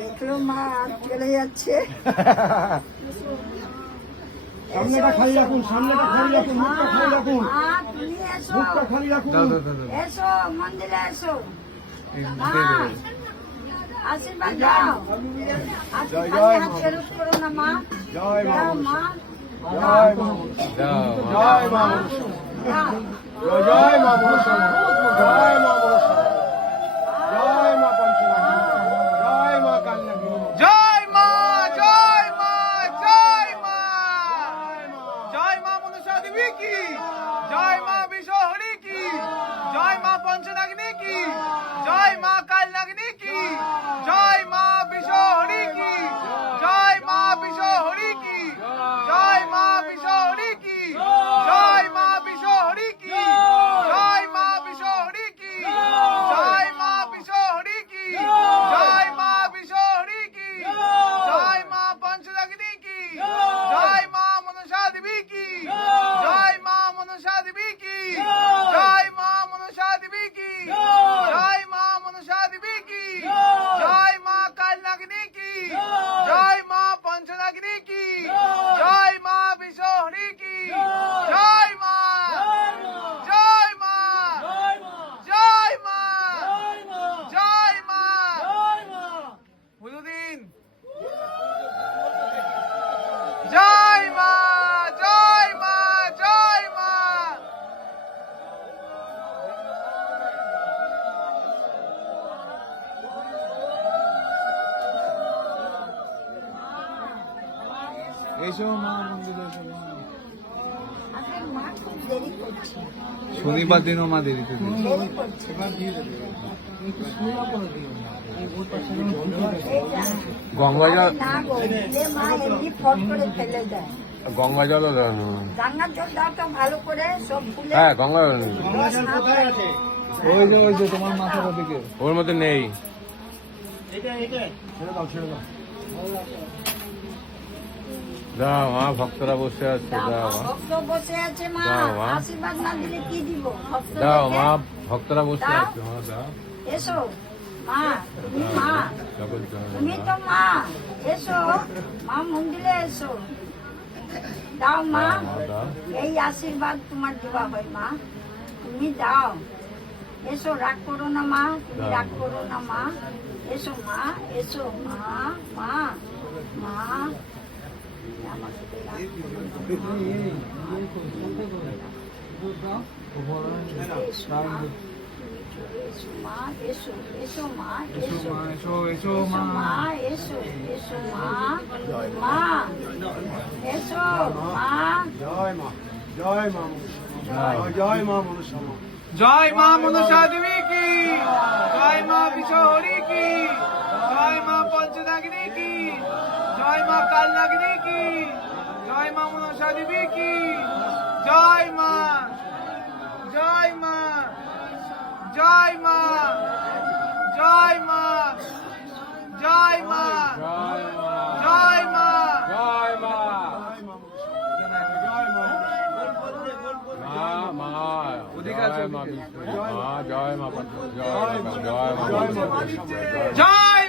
দেখলো মা আর চলে যাচ্ছে। সামনেটা খালি রাখুন, সামনেটা খালি রাখুন, মুখটা খালি রাখুন, তুমি এসো, মুখটা খালি রাখুন। এসো মন্দিরে এসো। আশীর্বাদ দাও। আশীর্বাদ ফেরত করো না মা। জয় মা, মা জয় মা, জয় মা, জয় মা মনসা, জয় মা মনসা, জয় মা পঞ্চনাথী, জয় মা কালনাথী, জয় মা, জয় মা, জয় মা, জয় মা মনসা দেবী কি, জয় মা বিশ্বহরি কি, জয় মা পঞ্চনাগ্নি কি, জয় মা কালনাগ্নি কি, জয় মা বিশ্বহরি কি, জয় মা বিশ্বহরি কি, জয় মা বিশ্বহরি কি, জয় মা বিশ্বহরি কি, জয় মা বিশ্বহরি কি, জয় মা বিশ্বহরি কি, জয় মা বিশ্বহরি কি, জয় মা পঞ্চনাগ্নি কি, জয় মা মনসা দেবী কি, জয় মা মনসা দেবী কি, জয় মা মনসা দেবী কি, জয় মা মনসা দেবী কি, জয় মা কালনাগ্নি কি, জয় মা পঞ্চনাগ্নি কি, জয় মা বিশ্বহরি কি, জয় মা, জয় মা, জয় মা, জয় মা, বুঝুদিন, জয় মা, জয় মা, জয় মা। এসো মা মন্দিরে এসো। আজকে মা খুব দেরি করছে, শনিবার দিনও মা দেরিতে দিন। দেরি করছে। গঙ্গা জল, না গো, যে মা এমনি ফট করে ফেলে দেয়। গঙ্গা জলও দেন। গঙ্গার জল দাও তো ভালো করে, সব ফুলে হ্যাঁ, গঙ্গা জল। ওই যে তোমার মাথার ওদিকে। ওর মধ্যে নেই। ছেড়ে দাও, ছেড়ে দাও। দাও মা, ভক্তরা বসে আছে, দাও মা, ভক্ত বসে আছে মা, দাও মা। আশীর্বাদ না দিলে কি দিব? ভক্ত দাও দেখে। মা, ভক্তরা বসে দাও। আছে, মা দাও। এসো মা, তুমি মা, সকল জয় তুমি তো মা, এসো মা মন্দিরে এসো, দাও মা, মা, দাও। এই আশীর্বাদ তোমার দেওয়া হয় মা, তুমি দাও। এসো, রাগ করো না মা, তুমি রাগ করো না মা, এসো মা, এসো মা, মা, মা, আমাকে তো রাগ করো না মা। এসো মা, তুমি চলে এসো মা, এসো, এসো মা, এসো, এসো, এসো এসো মা। মা, এসো, এসো মা, মা, এসো মা, জয় মা, জয় মা মনসা, জয় মা মনসা মা। জয় মা মনসা দেবী কি, জয় মা বিশ্বহরি কি, জয় মা পঞ্চনাগ্নি কি, জয় মা কালনাগ্নি কি, জয় মা মনসা দেবী কি, জয় মা, জয় মা, জয় মা, জয় মা, জয় মা, জয় মা, জয় জয় মা, মা মনসা, জয় মা মা, মা, জয় মা বিষ্ণু, মা, জয় মা পঞ্চ, জয় মা, জয় মা, জয় মা, জয়